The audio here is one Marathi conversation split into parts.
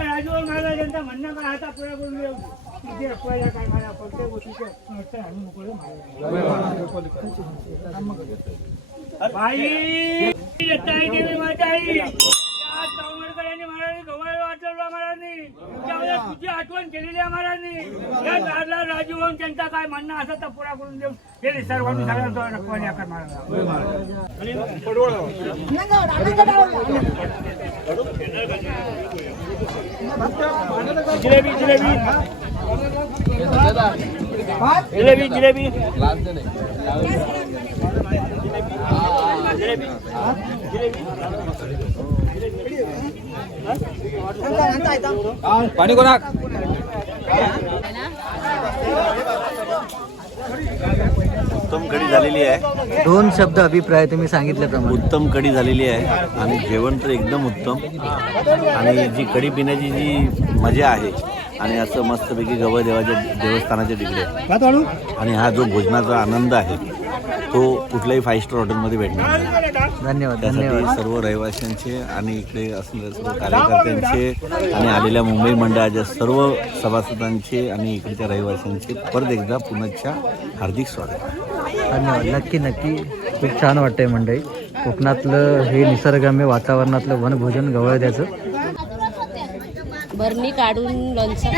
राजू महाराज यांचं म्हणणं काय आता पुरा करून देऊ किती रखवायला काय मला कोणत्या गोष्टीचे आणि मोकळे बाई देवी माझी आई चावमडकरांनी महाराजांनी गव्हाळ वाचवला महाराजांनी त्यावेळेस तुझी आठवण केलेली आहे महाराजांनी या दारला राजू होऊन त्यांचा काय म्हणणं असं तर पुरा करून देऊन गेले सर्वांनी सगळ्यांचा रखवाली आकार महाराज जिलेबी जिलेबी जिलेबी जिलेबी पाणी कोणा उत्तम कढी झालेली आहे. 2 शब्द अभिप्राय तुम्ही सांगितल्याप्रमाणे उत्तम कढी झालेली आहे आणि जेवण तर एकदम उत्तम आणि जी कढी पिण्याची जी मजा आहे आणि असं मस्तपैकी गवळदेवाच्या देवस्थानाच्या तिकडे आणि हा जो भोजनाचा आनंद आहे तो कुठल्याही 5 स्टार हॉटेलमध्ये भेटणार नाही. धन्यवाद त्यासाठी धन्यवाद. सर्व रहिवाशांचे आणि इकडे असलेल्या सर्व कार्यकर्त्यांचे आणि आलेल्या मुंबई मंडळाच्या सर्व सभासदांचे आणि इकडच्या रहिवाशांचे परत एकदा पुनश्च हार्दिक स्वागत. धन्यवाद. नक्की नक्की खूप छान वाटतंय मंडळी. कोकणातलं हे निसर्गरम्य वातावरणातलं वनभोजन गवळद्याचं भरणी काढून लोणचं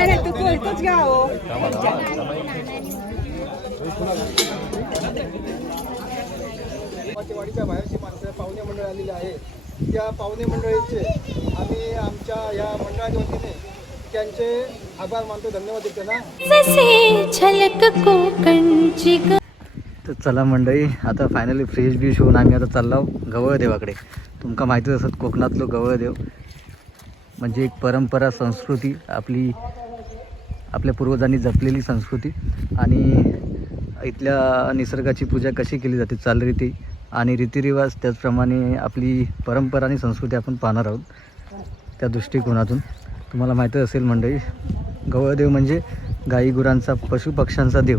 वाडीच्या बाहेरची माणसं पाहुणे मंडळ आलेली आहे. त्या पाहुणे मंडळीचे आम्ही आमच्या या मंडळाच्या वतीने त्यांचे आभार मानतो, धन्यवाद देतो ना. तर चला मंडळी, आता फायनली फ्रेश बिश होऊन आम्ही आता चाललो गवळदेवाकडे. तुमका माहितीच असत कोकणातलो गवळदेव म्हणजे एक परंपरा संस्कृती आपल्या पूर्वजांनी जपलेली संस्कृती आणि इथल्या निसर्गाची पूजा कशी केली जाते, चालरीती आणि रीतिरिवाज, त्याचप्रमाणे आपली परंपरा आणि संस्कृती आपण पाहणार आहोत. त्या दृष्टिकोनातून तुम्हाला माहिती असेल मंडळी, गवळदेव म्हणजे गाई गुरांचा पशुपक्ष्यांचा देव.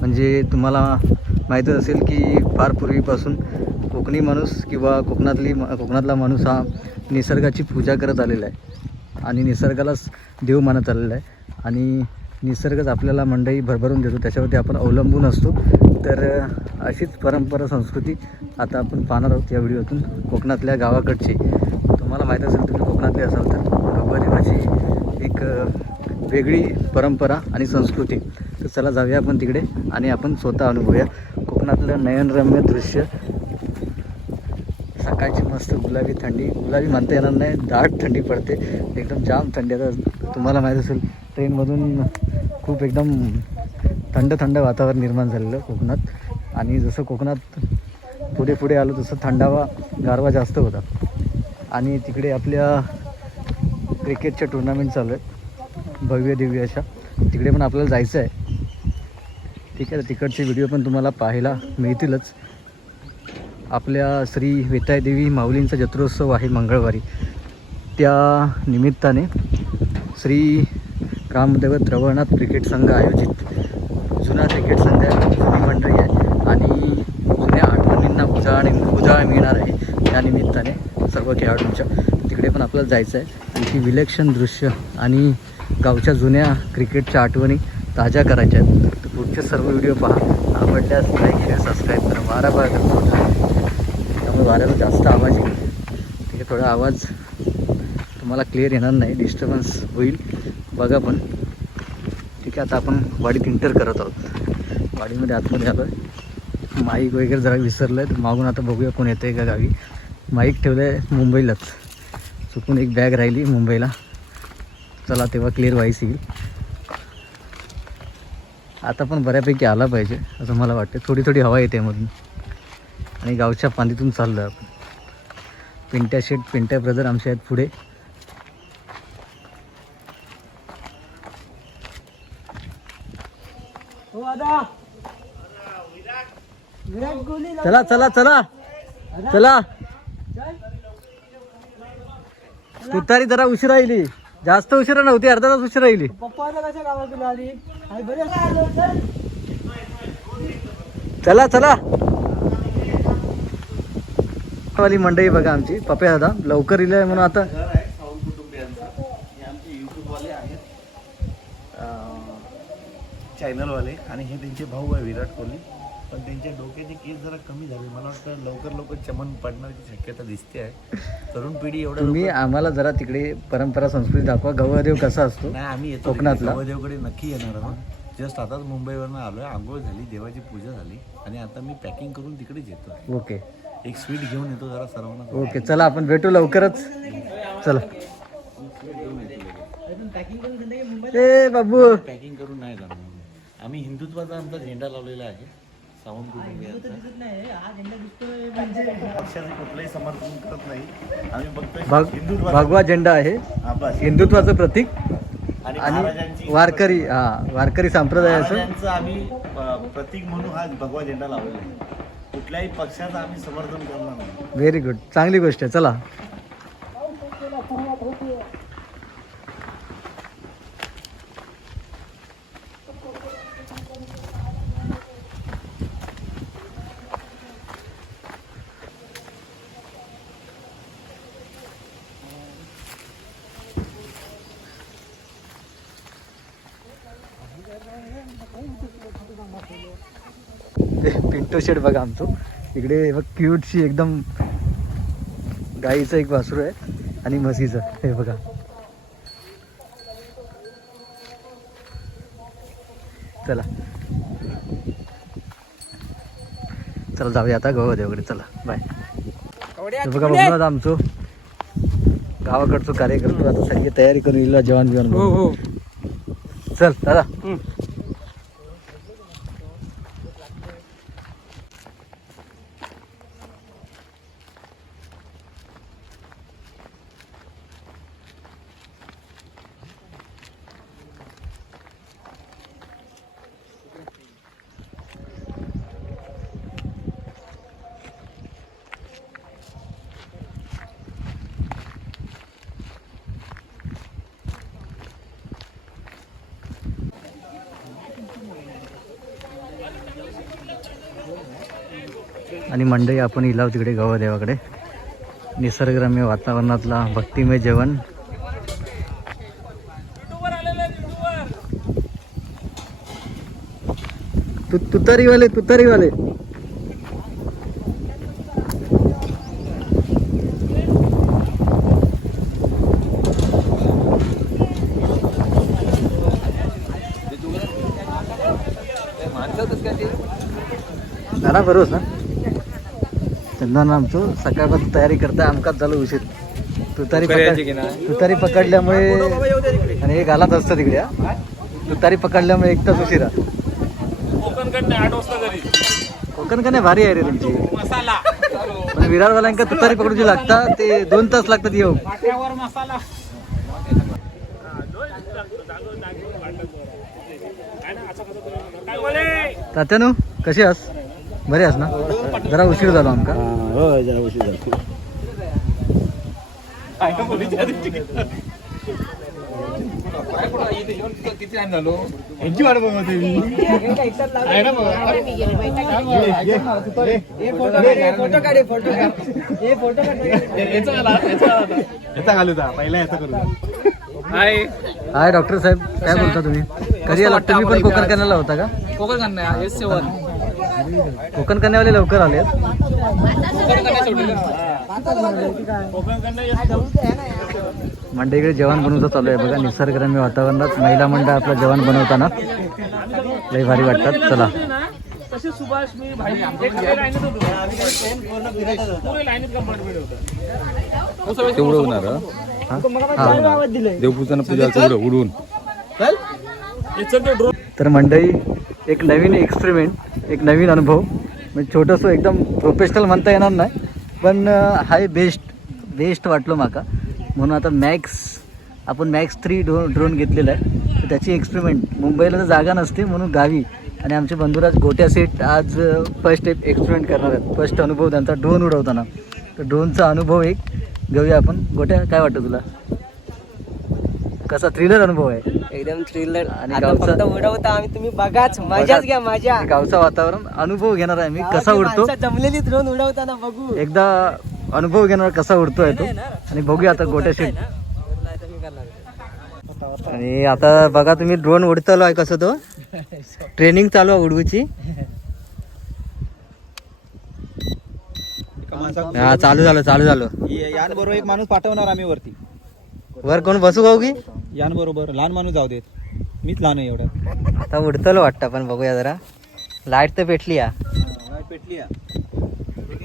म्हणजे तुम्हाला माहीतच असेल की फार पूर्वीपासून कोकणी माणूस किंवा कोकणातला माणूस हा निसर्गाची पूजा करत आलेला आहे आणि निसर्गालाच देव मानत आलेला आहे आणि निसर्गच आपल्याला मंडळी भरभरून देतो, त्याच्यावरती आपण अवलंबून असतो. तर अशीच परंपरा संस्कृती आता आपण पाहणार आहोत या व्हिडिओतून कोकणातल्या गावाकडची. तुम्हाला माहीत असेल, तुम्ही कोकणातले असाल तर गवळदेवाची एक वेगळी परंपरा आणि संस्कृती. तर चला जाऊया आपण तिकडे आणि आपण स्वतः अनुभवूया कोकणातलं नयनरम्य दृश्य. सकाळची मस्त गुलाबी थंडी, गुलाबी म्हणता येणार नाही, दाट थंडी पडते, एकदम जाम थंडी. आता तुम्हाला माहीत असेल ट्रेनमधून खूप एकदम थंड थंड वातावरण निर्माण झालेलं कोकणात आणि जसं कोकणात पुढे पुढे आलो तसं थंडावा गारवा जास्त होता. आणि तिकडे आपल्या क्रिकेटच्या टुर्नामेंट चालू आहेत भव्य दिव्य अशा, तिकडे पण आपल्याला जायचं आहे. ठीक आहे, तिकडचे व्हिडिओ पण तुम्हाला पाहायला मिळतीलच. आपल्या श्री वेताळदेवी माऊलींचा जत्रोत्सव आहे मंगळवारी, त्या निमित्ताने श्री ग्रामदैवत रवळनाथ क्रिकेट संघ आयोजित जुना क्रिकेट संघ जुनी मंडळी आहे आणि जुन्या आठवणींना उजाळ मिळणार आहे. त्या निमित्ताने सर्व खेळाडूंच्या तिकडे पण आपल्याला जायचं आहे. आणखी विलक्षण दृश्य आणि गावच्या जुन्या क्रिकेटच्या आठवणी ताज्या करायच्या आहेत. तर पुढचे सर्व व्हिडिओ पहा. आवडल्यास लाईक शेअर सबस्क्राईब करा. वारा बघा करतो त्यामुळे वाऱ्याला जास्त आवाज येईल. ठीक आहे, थोडा आवाज तुम्हाला क्लिअर येणार नाही, डिस्टर्बन्स होईल, बघा पण. ठीक आहे, आता आपण वाडीत इंटर करत आहोत. वाडीमध्ये आतमध्ये आलो आहे. माईक वगैरे जरा विसरलं आहे, तर मागून आता बघूया कोण येतं आहे का गावी. माईक ठेवलं आहे मुंबईलाच, चुकून एक बॅग राहिली मुंबईला. चला तेव्हा क्लिअर व्हायच येईल. आता पण बऱ्यापैकी आला पाहिजे असं मला वाटतं. थोडी थोडी हवा येते मधून आणि गावच्या पांदीतून चाललो आहे आपण. पिंट्या शेट, पिंट्या ब्रदर आमच्या आहेत पुढे. चला चला चला चला. तुतारी जरा उशीर राहिली, जास्त उशिरा नव्हती, अर्धा तास उशीर राहिली. चला चला. वाली मंडळी बघा आमची पप्या दादा लवकर इले म्हणून आता सावंत कुटुंबियांचा हे आमचे यूट्यूबवाले आहेत चॅनलवाले आणि हे त्यांचे भाऊ आहे विराट कोहली. पण त्यांच्या डोक्याचे केस जरा कमी झाले. मला वाटतं लवकर चमन पडण्याची शक्यता दिसते आहे. तरुण पिढी एवढं तुम्ही आम्हाला जरा तिकडे परंपरा संस्कृती दाखवा. गवळदेव कसा असतो नाही, आम्ही येतो कोकणातला. गवदेवकडे नक्की येणार आहोत. जस्ट आताच मुंबईवरनं आलोय, आंघोळ झाली, देवाची पूजा झाली आणि आता मी पॅकिंग करून तिकडेच येतो. ओके एक स्वीट घेऊन येतो जरा सर्वांना. ओके चला आपण भेटू लवकरच. चला ए बाबू पॅकिंग करून नाही जाणार. आम्ही हिंदुत्वाचा आमचा झेंडा लावलेला आहे. सावंत कुटुंबियांचा पक्षाचे कुठलंही समर्थन करत नाही. आम्ही बघतोय भगवा झेंडा आहे हा, बस. हिंदुत्वाचं प्रतीक आणि आणि महाराजांची वारकरी वारकरी संप्रदायाचं महाराजांचं आम्ही प्रतीक म्हणून हा भगवा झेंडा लावलेला आहे. कुठल्याही पक्षाचं आम्ही समर्थन करणार नाही. व्हेरी गुड, चांगली गोष्ट आहे. चला पिंटो शेड बघा आमचं इकडे बघ क्यूटशी एकदम गाईचं एक वासरू आहे आणि म्हशीचं हे बघा. चला चला जाऊया आता गवदेवकडे. चला बाय. बघा बघू आता आमचं गावाकडचं कार्य करतो आता सगळी तयारी करून येईल जेवण बिवण. हो चल दादा. आणि मंडई आपण इलाव तिकडे गवदेवाकडे. निसर्गरम्य वातावरणातला भक्तिमय जेवण. तुतारीवाले ना बरोबर ना. चंदन आमचं सकाळपासून तयारी करताय. आमकाच झालं उशीर. तुतारी पकडल्यामुळे आणि हे घालत असतं तिकडे. तुतारी पकडल्यामुळे एक तास उशिरा. कोकण नाही भारी आहे रे तुमची. पण विरारवाल्यांका तुतारी पकडूची लागता ते 2 तास लागतात येऊ. तात्यानो कशी आस? बरे आस ना? जरा उशीर झालो आमका. हो जरा उशीर झाला. हाय डॉक्टर साहेब काय बोलता तुम्ही? कधी आला तुम्ही? पण कोकण कन्याला होता का? कोकण कोकण कन्यावाले लवकर आले. मंडईकडे जेवण बनवतं चालू आहे बघा. निसर्गरम्य वातावरणात महिला मंडळ आपलं जेवण बनवताना लई भारी वाटतात. चला तसे सुभाष मी भाई लाईनीत होतो. लाईनीत कंपार्टमेंट होतं. तेवढं होणार देवपूजन पूजा तेवढं उडून. तर मंडळी एक नवीन एक्सपेरिमेंट, एक नवीन अनुभव. म्हणजे छोटंसं एकदम प्रोफेशनल म्हणता येणार नाही पण हाय बेस्ट वाटलं माका. म्हणून आता आपण मॅक्स 3 ड्रोन घेतलेला आहे. तर त्याची एक्सपेरिमेंट मुंबईला तर जागा नसते म्हणून गावी. आणि आमचे बंधुराज गोट्या सेट आज फर्स्ट एक्सपेरिमेंट करणार आहेत. फर्स्ट अनुभव त्यांचा ड्रोन उडवताना. तर ड्रोनचा अनुभव एक घेऊया आपण. गोट्या काय वाटतं तुला? कसा थ्रिलर अनुभव आहे? एकदम थ्रिलर. आणि आता गावचा- फक्त उडवता आम्ही, तुम्ही बघाच, मजाच घ्या मजा. गावचा वातावरण अनुभव घेणार आहे मी. कसा उडतो जमलेली ड्रोन उडवताना बघू. एकदा अनुभव घेणार कसा उडतोय तो. आणि बघूया आता गोट्या शेट. आणि आता बघा तुम्ही ड्रोन उडतलो आहे कसं तो ट्रेनिंग चालू आहे उडवूची. हा चालू झालं. यान बरोबर एक माणूस पाठवणार आम्ही वरती. वर कोण बसू गाऊ की यान बरोबर लहान माणूस जाऊ देत. मीच लहान आहे एवढ्यात. आता उडतलो वाटतं पण बघूया जरा. लाईट तर पेटली या. लाईट पेटली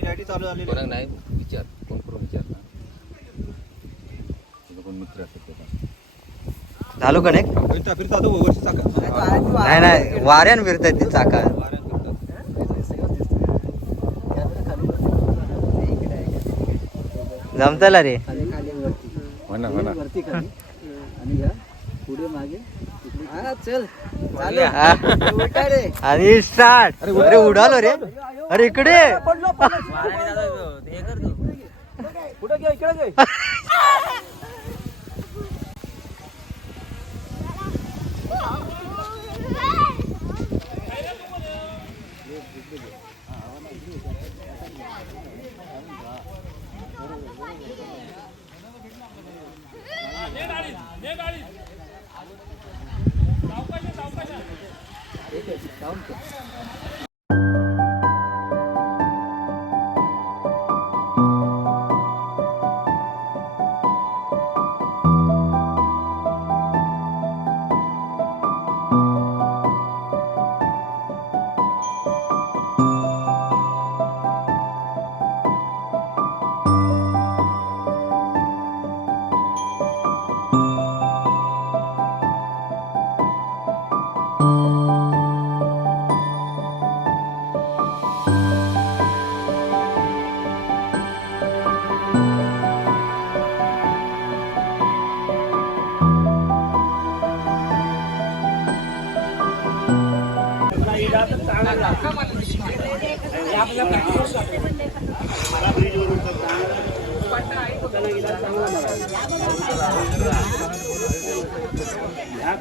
लाईटी चालू झालेली नाही विचार कोण करून विचार झालो कनेक्ट. फिरता तो वरची चाका. नाही वाऱ्यान फिरतायत ती चाका. जमतला रे. चल आणि स्टार्ट. अरे उडालो रे. अरे इकडे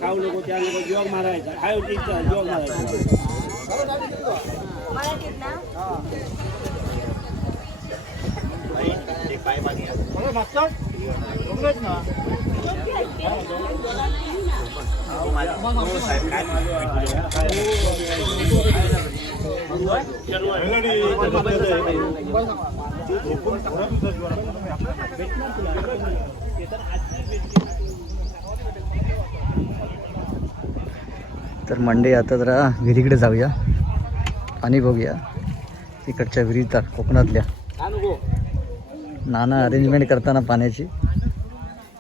खाऊ नको त्या नको जोग मारायचा. जोग मारायचा. तर मंडे आता जरा विहिरीकडे जाऊया आणि बघूया इकडच्या विहिरीत कोकणातल्या. नाना अरेंजमेंट करताना पाण्याची.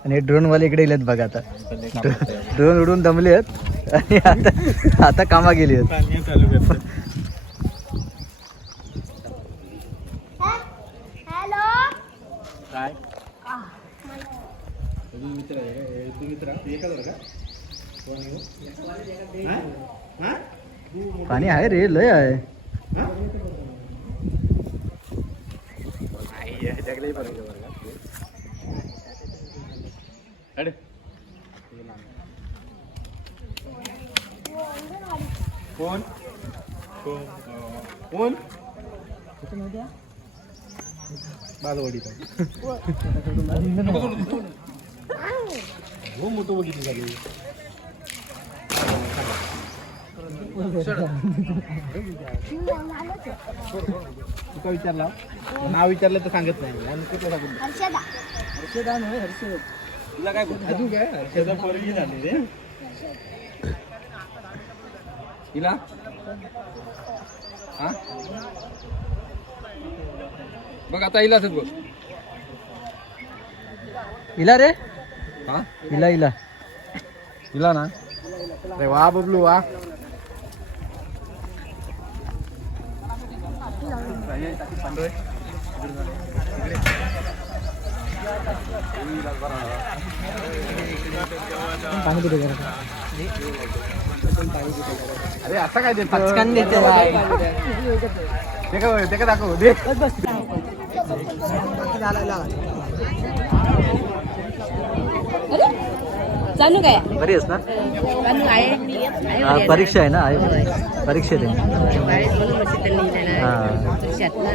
आणि ड्रोनवाले इकडे गेलेत बघा. आता ड्रोन उडून दमले आहेत आणि आता कामा गेली आहेत. पाणी आहे रे लय आहे. कोण कोण बालवाडीचा हो मोठं बघितलं झाली. तुका विचारला नाव विचारलं तर सांगत नाही. तुला काय अजून काय हर्षदा पोरगी झाली रे तिला. हा बघ आता इलाच बघ. इला रे. हा इला इला ना. अरे वा बबलू वा. अरे आता काय पचकन देते ते का दाखव दे. चालू काय बरी आहेस ना. चालू आहे हा, परीक्षा आहे ना. आहे परीक्षेत आहे. म्हणून त्यांनी हा. परीक्षात ना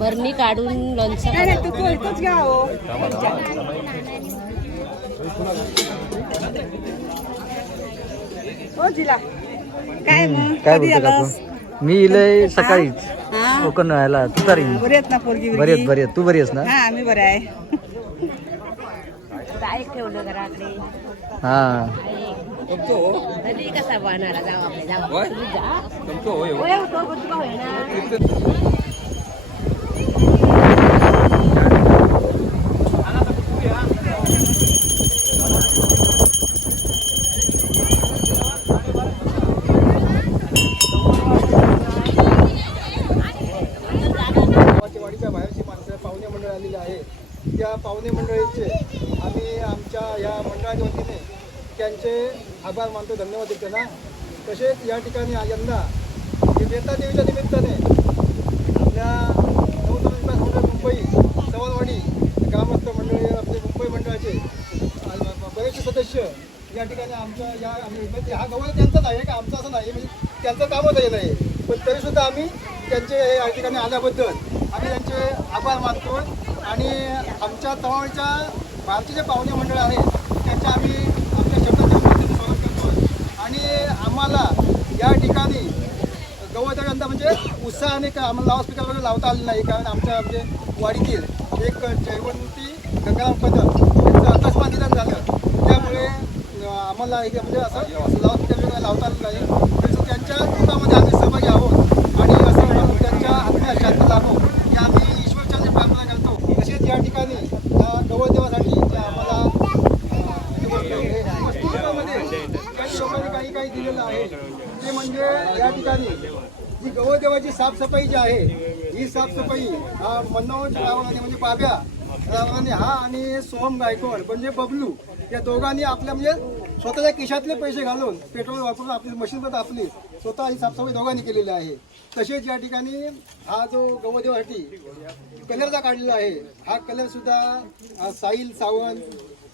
बरणी काढून लोणचं काय बोलतो काकू? मी इलय सकाळीच कोकण व्हायला. तू तरी बरी आहेत ना पोरगी बरी आहेत बरी आहेत. तू बरी आहेस ना? हा आम्ही बरे आहे. ठेवलं घराकडे हा कधी कसा बनवला जाऊ आपल्या जाऊ तुम्ही जा. तुमचं होय होय, तो गोष्टी होईना. वाडीच्या बाहेरची माणसं पाहुणे मंडळ आलेली आहे. त्या पाहुणे मंडळीचे आम्ही आमच्या या मंडळाच्या वतीने त्यांचे आभार मानतो, धन्यवाद देतो ना. तसेच या ठिकाणी यंदा बेता देवीच्या निमित्ताने आपल्या नवतरुण विकास मंडळ मुंबई सवालवाडी ग्रामस्थ मंडळी आपले मुंबई मंडळाचे बरेचसे सदस्य या ठिकाणी आमच्या या म्हणजे हा गवळ त्यांचाच आहे का आमचं असं नाही, म्हणजे त्यांचं कामच आहे नाही, पण तरीसुद्धा आम्ही त्यांचे या ठिकाणी आल्याबद्दल आम्ही त्यांचे आभार मानतो. आणि आमच्या तवाळच्या भारतीय जे पाहुणे मंडळ आहेत त्यांच्या आम्ही आमच्या शब्दाच्या स्वागत करतो. आणि आम्हाला या ठिकाणी गवळदेवांचा म्हणजे उत्साहाने का आम्हाला लाऊडस्पीकर वगैरे लावता आले नाही, कारण आमच्या म्हणजे वाडीतील एक जयवंती गंगाराम पदर यांचं अकस्मात निधन झालं. त्यामुळे आम्हाला एक म्हणजे असं लाऊडस्पीकर वगैरे लावता आलं नाही. तसं त्यांच्या दुःखामध्ये आम्ही सहभागी आहोत आणि असं म्हणून त्यांच्या आत्म्या शांत लाभो ही आम्ही ईश्वरचरणी प्रार्थना करतो. तसेच या ठिकाणी गवळदेवासाठी आम्हाला वस्तूमध्ये काही लोकांनी काही दिलेलं आहे. ते म्हणजे या ठिकाणी जी गवळदेवाची साफसफाई जी आहे ही साफसफाई हा मनोज रावणाने म्हणजे बाब्या रावणाने हा आणि सोहम गायकवाड म्हणजे बबलू या दोघांनी आपल्या म्हणजे स्वतःच्या खिशातले पैसे घालून पेट्रोल वापरून आपली मशीनमध्ये आपली स्वतः ही साफसफाई दोघांनी केलेली आहे. तसेच या ठिकाणी हा जो गवळदेवासाठी कलरचा काढलेला आहे हा कलरसुद्धा साहिल सावंत,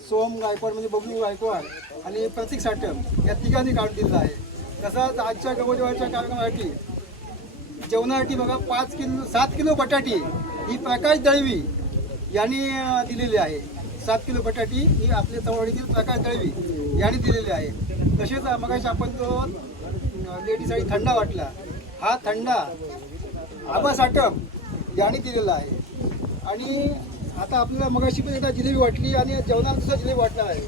सोहम गायकवाड म्हणजे बबलू गायकवाड आणि प्रतीक साटम या तिघांनी काढून दिलेला आहे. तसाच आजच्या गवळदेवाच्या कार्यक्रमासाठी जेवणासाठी बघा 7 किलो बटाटी ही प्रकाश दळवी यांनी दिलेली आहे. 7 किलो बटाटी ही आपल्या तवडीतील प्रकाश दळवी यांनी दिलेली आहे. तसेच मगाशी आपण जो लेडीसाठी थंडा वाटला हा थंडा आबा साटम यांनी दिलेला आहे. आणि आता आपल्याला मगाशी पण एकदा जिलेबी वाटली आणि जेवणाला दुसरा जिलेबी वाटणार आहे.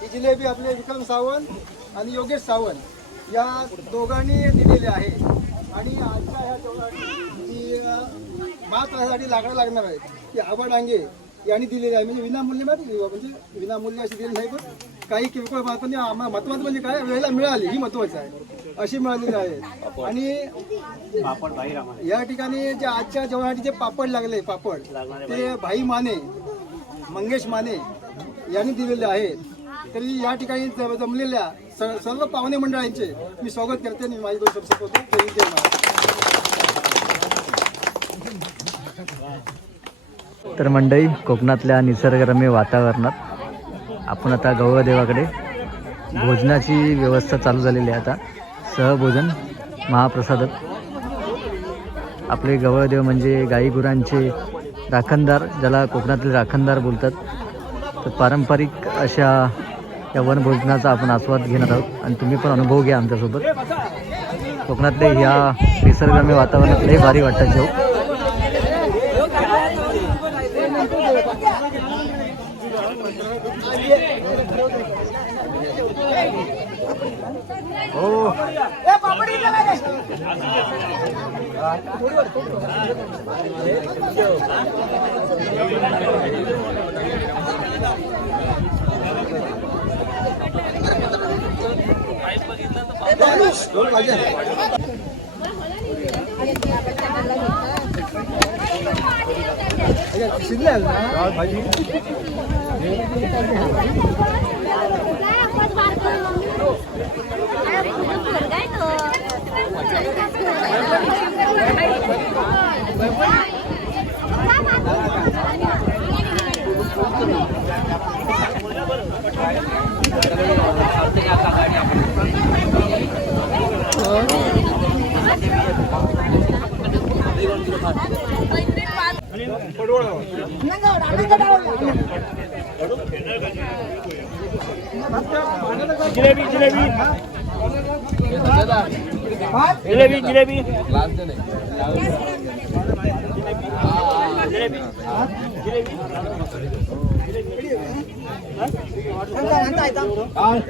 ही जिलेबी आपले विक्रम सावंत आणि योगेश सावंत या दोघांनी दिलेली आहे. आणि आजच्या ह्या जेवणासाठी जी भात करायसाठी लाकडं लागणार आहेत ती आबा डांगे यांनी दिलेली आहे. म्हणजे विनामूल्य म्हणजे विनामूल्य अशी दिली नाही, पण काही किरकोळ भात पण आम्हाला महत्त्वाचं म्हणजे काय वेळेला मिळाली ही महत्त्वाचं आहे अशी मिळालेली आहे. आणि या ठिकाणी जे आजच्या जेवणासाठी जे पापड लागले पापड ते भाई माने मंगेश माने यांनी दिलेले आहेत. तरी या ठिकाणी जमलेल्या सर्व पाहुणे मंडळांचे मी स्वागत करते आणि माझी दोन शब्द होतो. जय जय महाराज. तर मंडळी कोकणातल्या निसर्गरम्य वातावरणात आपण आता गवळदेवाकडे भोजनाची व्यवस्था चालू झालेली आहे. आता सहभोजन महाप्रसाद. आपले गवळदेव म्हणजे गाई गुरांचे राखणदार, ज्याला कोकणातले राखणदार बोलतात. तर पारंपरिक अशा या वनभोजनाचा आपण आस्वाद घेणार आहोत आणि तुम्ही पण अनुभव घ्या आमच्यासोबत. कोकणातले ह्या निसर्गरम्य वातावरणात लई भारी वाटतं जेव. हो शिजले ना भाजी जिलेबी जिलेबी जिलेबी जिलेबी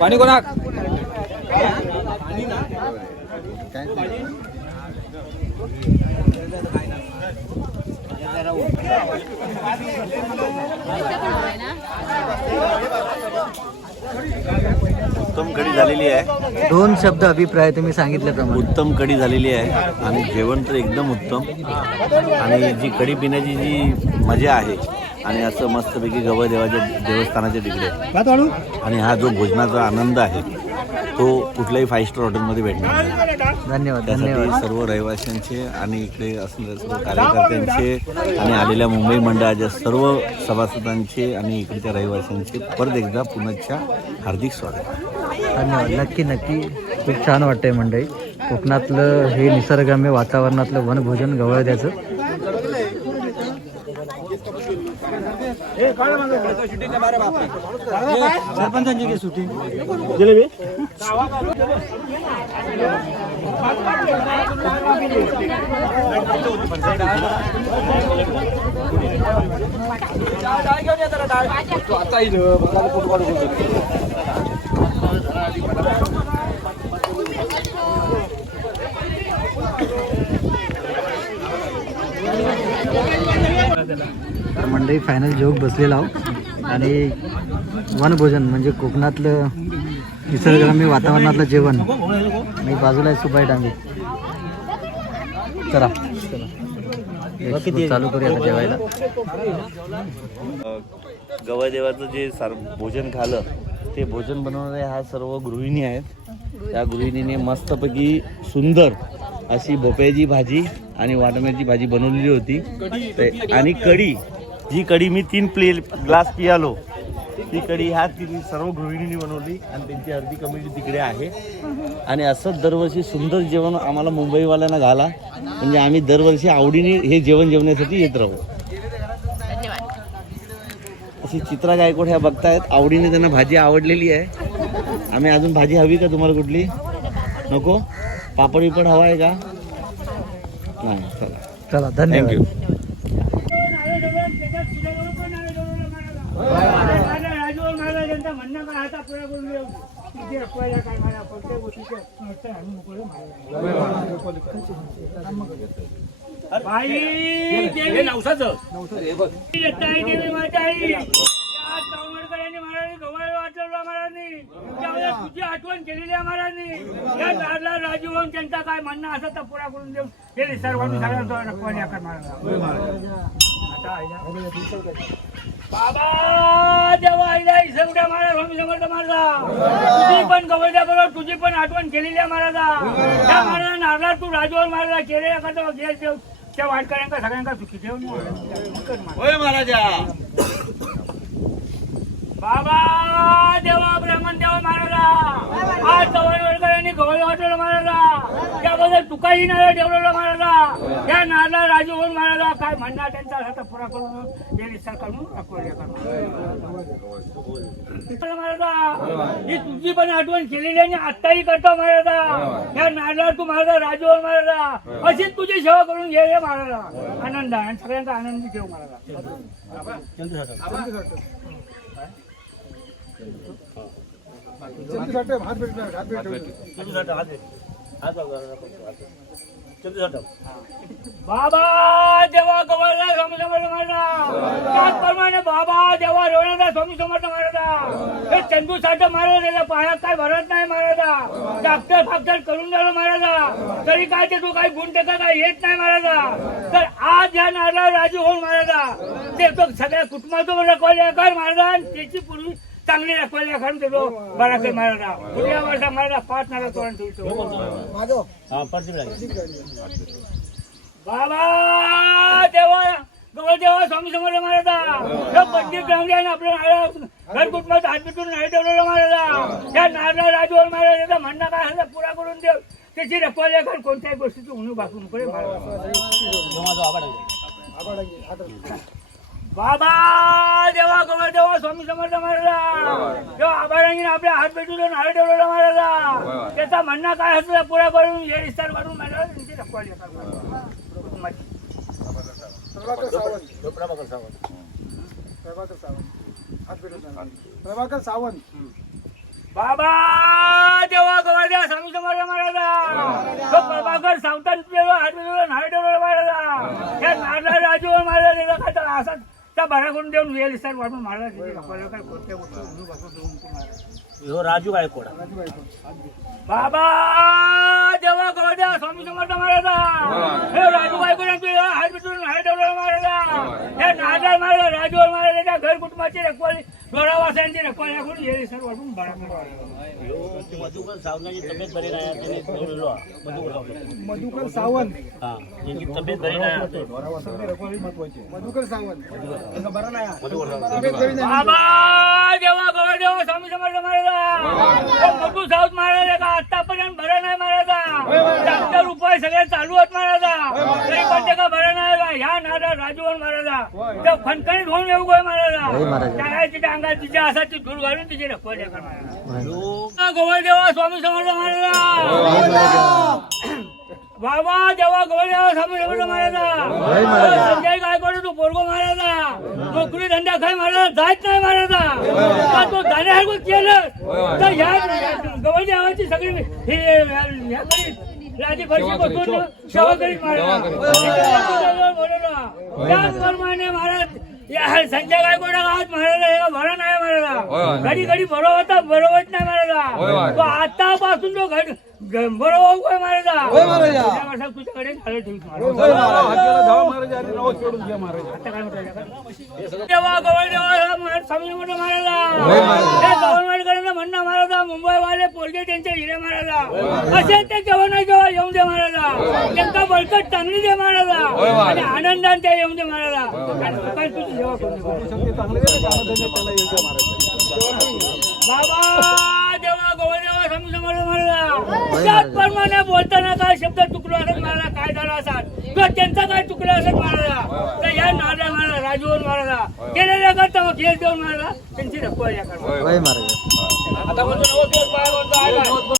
पाणी कोणाक उत्तम कढी झालेली आहे. 2 शब्द अभिप्राय तुम्ही सांगितल्याप्रमाणे. उत्तम कढी झालेली आहे आणि जेवण तर एकदम उत्तम. आणि जी कढी पिण्याची जी मजा आहे आणि असं मस्तपैकी गवदेवाच्या देवस्थानाच्या तिकडे आणि हा जो भोजनाचा आनंद आहे तो कुठल्याही 5 स्टार हॉटेलमध्ये भेटणार नाही. धन्यवाद त्यासाठी धन्यवाद. सर्व रहिवाशांचे आणि इकडे असलेल्या सर्व कार्यकर्त्यांचे आणि आलेल्या मुंबई मंडळाच्या सर्व सभासदांचे आणि इकडच्या रहिवाशांचे परत एकदा पुनश्च हार्दिक स्वागत. धन्यवाद. नक्की नक्की खूप छान वाटतंय मंडळी. कोकणातलं हे निसर्गरम्य वातावरणातलं वनभोजन गवळद्याचं. सरपंचांची शूटिंग जिलेबी तर मंडळी फायनल जोक बसलेला आहो आणि वनभोजन म्हणजे कोकणातलं निसर्गरम्य वातावरणातलं जेवण. मी बाजूला आहे सुबाई डांगे. चला चालू करूया आता जेवायला. गवदेवाचं जे भोजन खालं ते भोजन बनवणारे हा सर्व गृहिणी आहेत. त्या गृहिणीने मस्तपैकी सुंदर अशी भोपळ्याची भाजी आणि वाटाण्याची भाजी बनवलेली होती आणि कढी. जी कढी मी 3 ग्लास पियालो ती कढी ह्या तिन्ही सर्व गृहिणींनी बनवली आणि त्यांची अर्धी कमिटी तिकडे आहे. आणि असंच दरवर्षी सुंदर जेवण आम्हाला मुंबईवाल्यांना घाला म्हणजे आम्ही दरवर्षी आवडीने हे जेवण जेवण्यासाठी येत राहू. अशी चित्रा गायकवाड ह्या बघतायत. आवडीने त्यांना भाजी आवडलेली आहे. आम्ही अजून भाजी हवी का तुम्हाला कुठली? नको? पापड बिपड हवा आहे का? नाही. चला चला धन्यवाद. थँक्यू. राजूवर महाराज यांचा म्हणणं काय आता पुरा करून देऊ किती रखवायला काय मला कोणत्या गोष्टीचं नसतं आम्ही मोकळे बाई देवी नवसाचं देवी माझी आई तावडकरांनी महाराजांनी गव्हाला वाटलं महाराजांनी त्यावेळेस तुझी आठवण केलेली आहे महाराजांनी. या नारला राजू होऊन त्यांचा काय म्हणणं असं तर पुरा करून देऊ हे सर्वांनी सगळ्यांचा रखवाली आकार महाराज. बाबा देवा आईला इसमट्या महाराज स्वामी समर्थ महाराजा तुझी पण गवळ्या बरोबर तुझी पण आठवण केलेली आहे महाराजा. त्या महाराजा नारला तू राजूवर महाराजा केलेल्या करता घे त्या वाटकऱ्यांका सगळ्यांका सुखी ठेव महाराजा. बाबा देवा ब्राह्मण देवा महाराजा आज चव्हाणवडकरांनी गवळ वाटवलं महाराजा त्याबद्दल तुकाही नारळ ठेवलेलं महाराजा. त्या नारळा राजू होऊन महाराजा काय म्हणणार त्यांचा हात पुरा करून हे निसर करून महाराजा ही तुझी पण आठवण केलेली आणि आत्ताही करतो महाराजा. या नारळा तू महाराजा राजू होऊन महाराजा अशीच तुझी सेवा करून घे रे महाराजा. आनंद आणि सगळ्यांचा आनंदी ठेव महाराजा. बाबा देवा गवळला स्वामी समर्थ महाराजा त्याचप्रमाणे बाबा देवा रोवणारा स्वामी समर्थ महाराजा हे चंदू साठे महाराज याच्या पायात काय भरत नाही महाराजा. डॉक्टर फाक्टर करून झालं महाराजा तरी काय ते तू काही गुण टेका काय येत नाही महाराजा. तर आज या नारळा राजू होऊन महाराजा ते तो सगळ्या कुटुंबाचं रखवाली कर महाराजा आणि त्याची पूर्वी चांगली रखवाली करून देतो बरा काही महाराजा. पुढल्या वर्षा महाराजा 5 नारळ तोरण ठेवतो. बाबा देवा गवळ देवा स्वामी समर्थ महाराजा पंडित ब्राह्मणी आपलं घर कुटुंबात हात पिटून नाही ठेवलेलं महाराजा. त्या नारळा राजूवर महाराजाचा म्हणणं काय असं पुरा करून देव त्याची रखवाली कर कोणत्याही गोष्टीची उणीव भासू नको महाराजा. बाबा देवा गवळ देवा स्वामी समर्थ महाराज जेव्हा आभारांनी आपल्या हात भेटून नारळ ठेवलेला महाराजा त्याचा म्हणणं काय असतो पुरा करून हे विस्तार वाढून महाराज त्यांची रखवाली करतात. प्रभाकर सावंत बाबा देवा गवळ देवा स्वामी समर्थ महाराजा तो प्रभाकर सावंतांनी हात भेटून नारळ ठेवलेला महाराजा त्या नारळ राजू महाराज काय असा त्या भरा करून देऊन वेळ विस्तार वाढून महाराज काय कोणत्या गोष्टी राजू गायकवाड बाबा देवा गवळ देवा स्वामी समर्थ महाराजा हे राजू गायकवाडांचे हात भेटून हात ठेवलेला महाराजा हे नारळ महाराज राजू महाराजांच्या घर कुटुंबाची रखवाली डोळावासांची रखवाली करून हे विस्तार वाढून भरा मधुकर सावंतांची तब्येत बरी नाही मधुकर सावंत त्यांची तब्येत बरी नाही मधुकर सावंत बाबा देवा गवळ देवा स्वामी समर्थ महाराजा मधु सावंत महाराज का आतापर्यंत बरं नाही महाराजा डॉक्टर उपाय सगळे चालू आहेत महाराजा तरी पण ते का बरं नाही का ह्या नारळ राजूवन महाराजा त्या फणकणीत होऊन येऊ गोय महाराजा त्या अंगात तिच्या असाची धूळ घालून तिची रखवाली करणार गवळ देवा स्वामी समर्थ महाराजा बाबा देवा गवळ देवा स्वामी समर्थ महाराजा संजय गायकवाड तू पोरगो महाराजा नोकरी धंदा काय महाराज जायच नाही महाराजा तो जाण्यासारखं केलं तर ह्या गवळ देवाची सगळी ह्या करीत राजी फरशी बसून सेवा करीत महाराज त्याचप्रमाणे महाराज या संजय गायकवाड गावात महाराजा भरा नाही महाराजा घडी घडी बरोबर बरोबर नाही महाराजा तो आतापासून तो बरोबर महाराजा तुझ्याकडे झालं ठेवतो देवा गवळ देवा स्वामी समर्थ महाराजा गव्हर्नमेंटकडे म्हणणं महाराजा मुंबईवाले पोरगे त्यांचे हिरे महाराजा असे ते केव्हा नाही केव्हा येऊन दे महाराजा त्यांना बळकट चांगली दे महाराजा आणि आनंदाने ते येऊन दे महाराजा काय तुझी सेवा करून बाबा देवा गवळ देवा स्वामी समर्थ महाराजा त्याचप्रमाणे बोलताना काय शब्द चुकलो असत महाराज काय झाला असाल किंवा त्यांचा काय चुकलं असत महाराजा तर या नारळ महाराज राजूवर महाराजा केलेल्या करता घेर देऊन महाराजा त्यांची रखवाली करणार महाराज आता